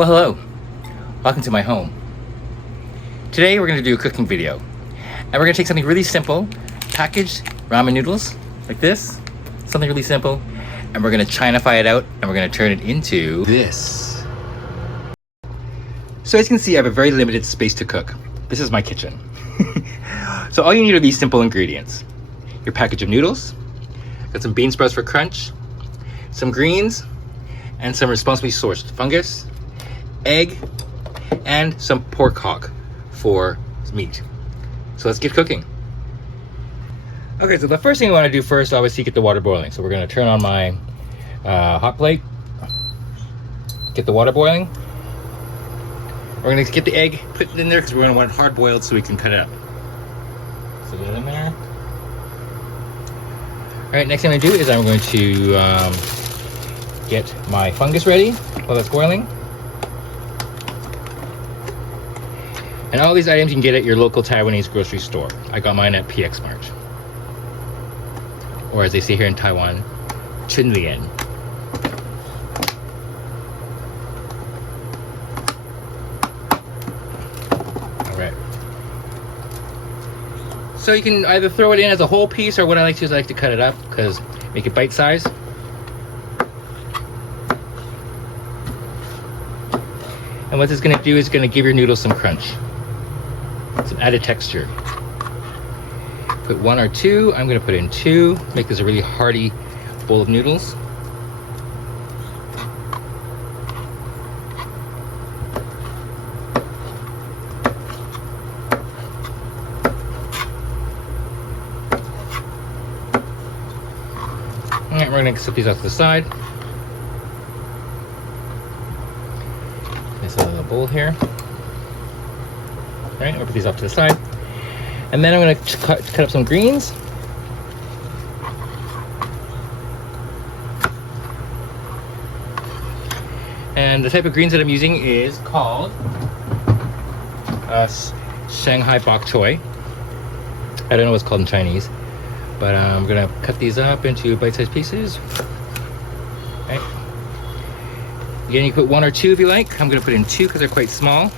Well, hello. Welcome to my home. Today we're going to do a cooking video. And we're going to take something really simple, packaged ramen noodles, like this. Something really simple. And we're going to Chinafy it out, and we're going to turn it into this. So as you can see, I have a very limited space to cook. This is my kitchen. So all you need are these simple ingredients. Your package of noodles, got some bean sprouts for crunch, some greens, and some responsibly sourced fungus, egg, and some pork hock for meat. So let's get cooking. Okay, so the first thing we want to do first, obviously, get the water boiling. So we're going to turn on my hot plate, get the water boiling. We're going to get the egg, put it in there because we're going to want it hard boiled so we can cut it up. So get it in there. All right, next thing I'm going to do is I'm going to get my fungus ready while that's boiling. And all these items you can get at your local Taiwanese grocery store. I got mine at PX Mart. Or as they say here in Taiwan, Chunlian. Alright. So you can either throw it in as a whole piece, or what I like to do is I like to cut it up, because make it bite size. And what this is going to do is going to give your noodles some crunch, some added texture. Put one or two. I'm going to put in two. Make this a really hearty bowl of noodles. All right, we're going to set these off to the side. Nice little bowl here. All right, I'll put these off to the side. And then I'm going to cut up some greens. And the type of greens that I'm using is called Shanghai bok choy. I don't know what's called in Chinese, but I'm going to cut these up into bite-sized pieces. Okay. Again, you can put one or two if you like. I'm going to put in two because they're quite small.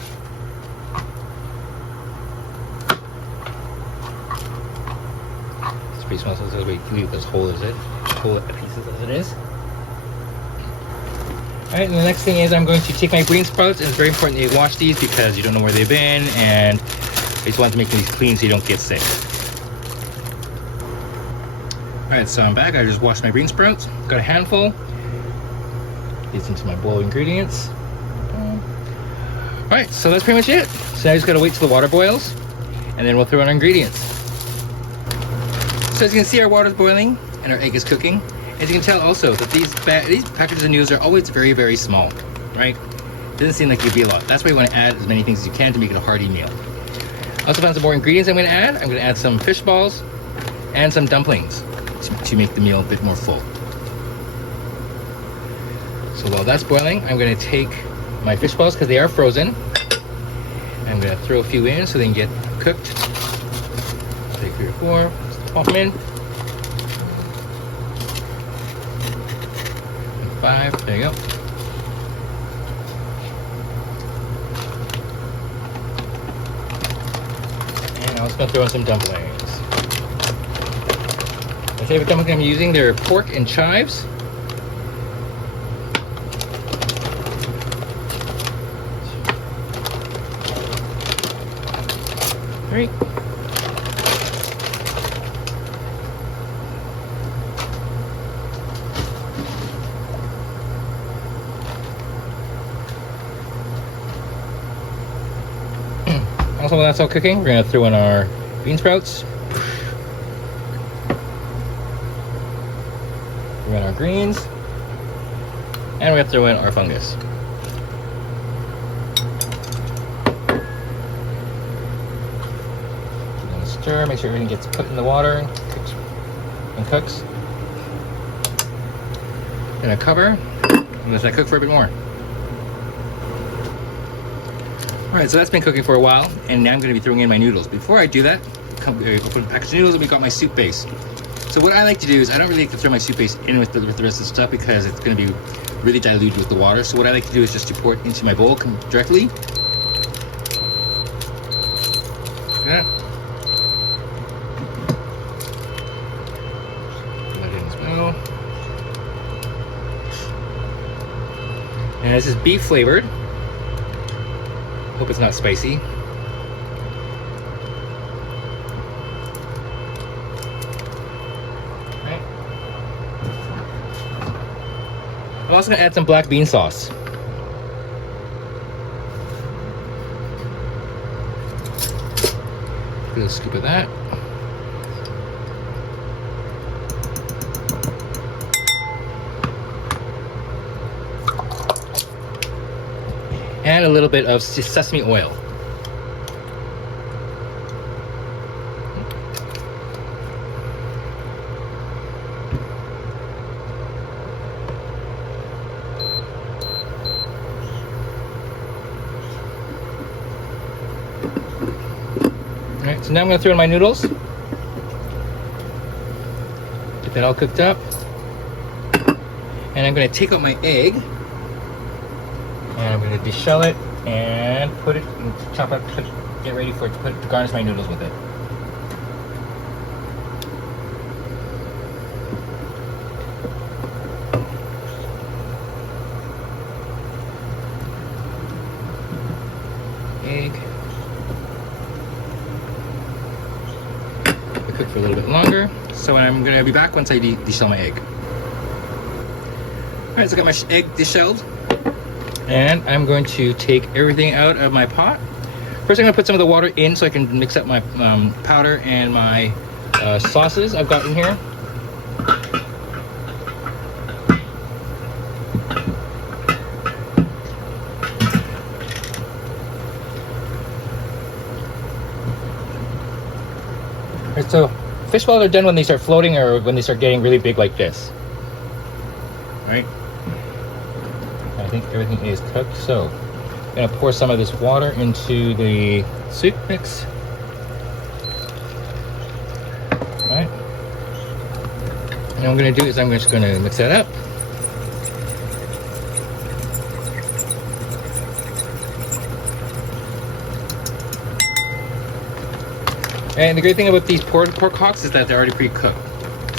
It's pretty small, so we leave as whole as it, whole pieces as it is. All right, and the next thing is I'm going to take my green sprouts, and it's very important that you wash these because you don't know where they've been, and I just want to make these clean so you don't get sick. All right, so I'm back. I just washed my green sprouts. Got a handful. These into my bowl of ingredients. All right, so that's pretty much it. So now I just gotta wait till the water boils, and then we'll throw in our ingredients. So as you can see, our water's boiling and our egg is cooking. As you can tell also that these packages of noodles are always very, very small, right? Doesn't seem like it'd be a lot. That's why you want to add as many things as you can to make it a hearty meal. Also found some more ingredients I'm going to add. I'm going to add some fish balls and some dumplings to make the meal a bit more full. So while that's boiling, I'm going to take my fish balls, because they are frozen. I'm going to throw a few in so they can get cooked. Take 3 or 4, just pop them in. 5, there you go. And I'm just going to throw in some dumplings. My favorite dumpling I'm using, they're pork and chives. Great. Also, while that's all cooking, we're going to throw in our bean sprouts. Throw in our greens. And we're going to throw in our fungus. Stir, make sure everything gets put in the water and cooks. Gonna cover and let that cook for a bit more. Alright, so that's been cooking for a while, and now I'm going to be throwing in my noodles. Before I do that, open a package of noodles, and we got my soup base. So what I like to do is I don't really like to throw my soup base in with the rest of the stuff because it's going to be really diluted with the water. So what I like to do is just to pour it into my bowl directly. Like that. Put that in as well. And this is beef flavored. Hope it's not spicy. Right. I'm also gonna add some black bean sauce. A little scoop of that. And a little bit of sesame oil. Alright, so now I'm going to throw in my noodles. Get that all cooked up. And I'm going to take out my egg. And I'm going to deshell it and put it, chop up, get ready for it to garnish my noodles with it. Egg. I'll cook for a little bit longer. So I'm going to be back once I deshell my egg. Alright, so I got my egg deshelled. And I'm going to take everything out of my pot. First, I'm going to put some of the water in so I can mix up my powder and my sauces I've got in here. Alright, so fish balls are done when they start floating or when they start getting really big like this. Alright. I think everything is cooked, so I'm going to pour some of this water into the soup mix. Alright. And what I'm going to do is I'm just going to mix that up. And the great thing about these pork hocks is that they're already pre-cooked.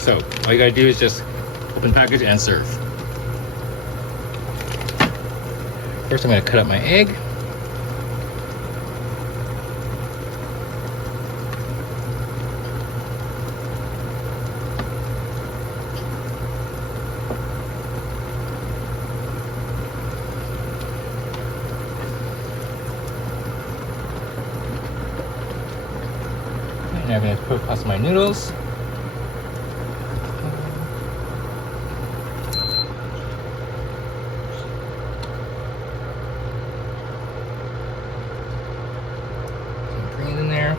So all you got to do is just open package and serve. First, I'm going to cut up my egg. And I'm going to put across my noodles. In there.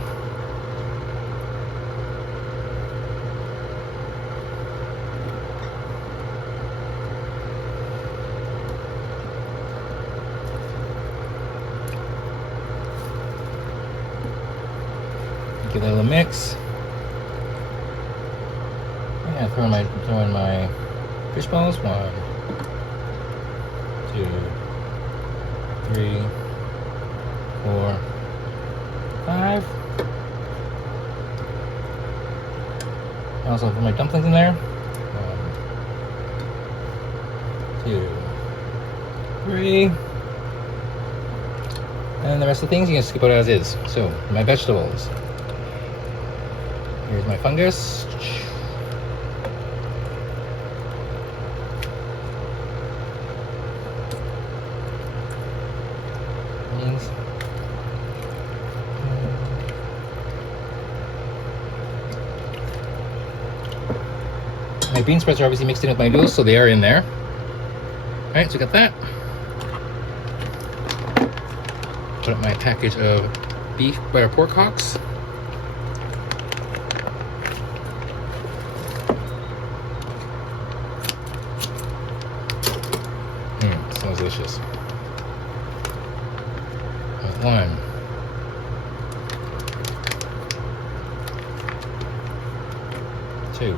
Give that a little mix. And throw in my fish balls. 1, 2, 3, 4, 5. I also put my dumplings in there. 1, 2, 3. And the rest of the things you can skip out as is. So, my vegetables. Here's my fungus. Beans. My bean sprouts are obviously mixed in with my noodles, so they are in there. Alright, so we got that. Put up my package of beef butter pork hocks. Smells delicious. 1, 2,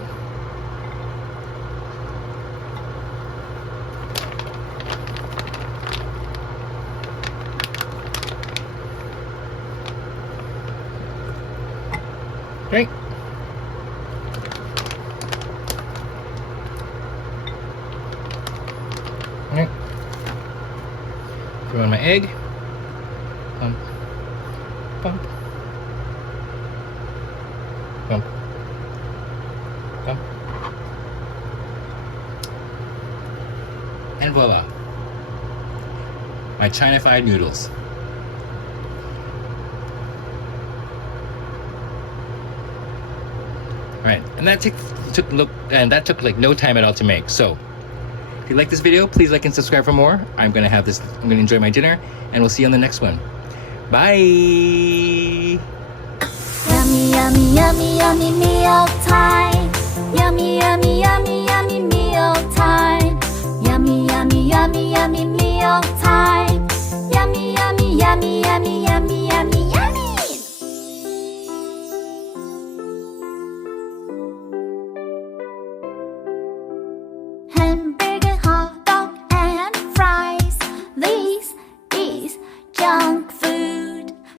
Throw in my egg. Bump. Bump. Bump. Bump. And voila. My China-fied noodles. Alright, and that took like no time at all to make. So if you like this video, please like and subscribe for more. I'm gonna enjoy my dinner, and we'll see you on the next one. Bye. Yummy, yummy, yummy, yummy meal time. Yummy, yummy, yummy, yummy meal time. Yummy, yummy, yummy, yummy meal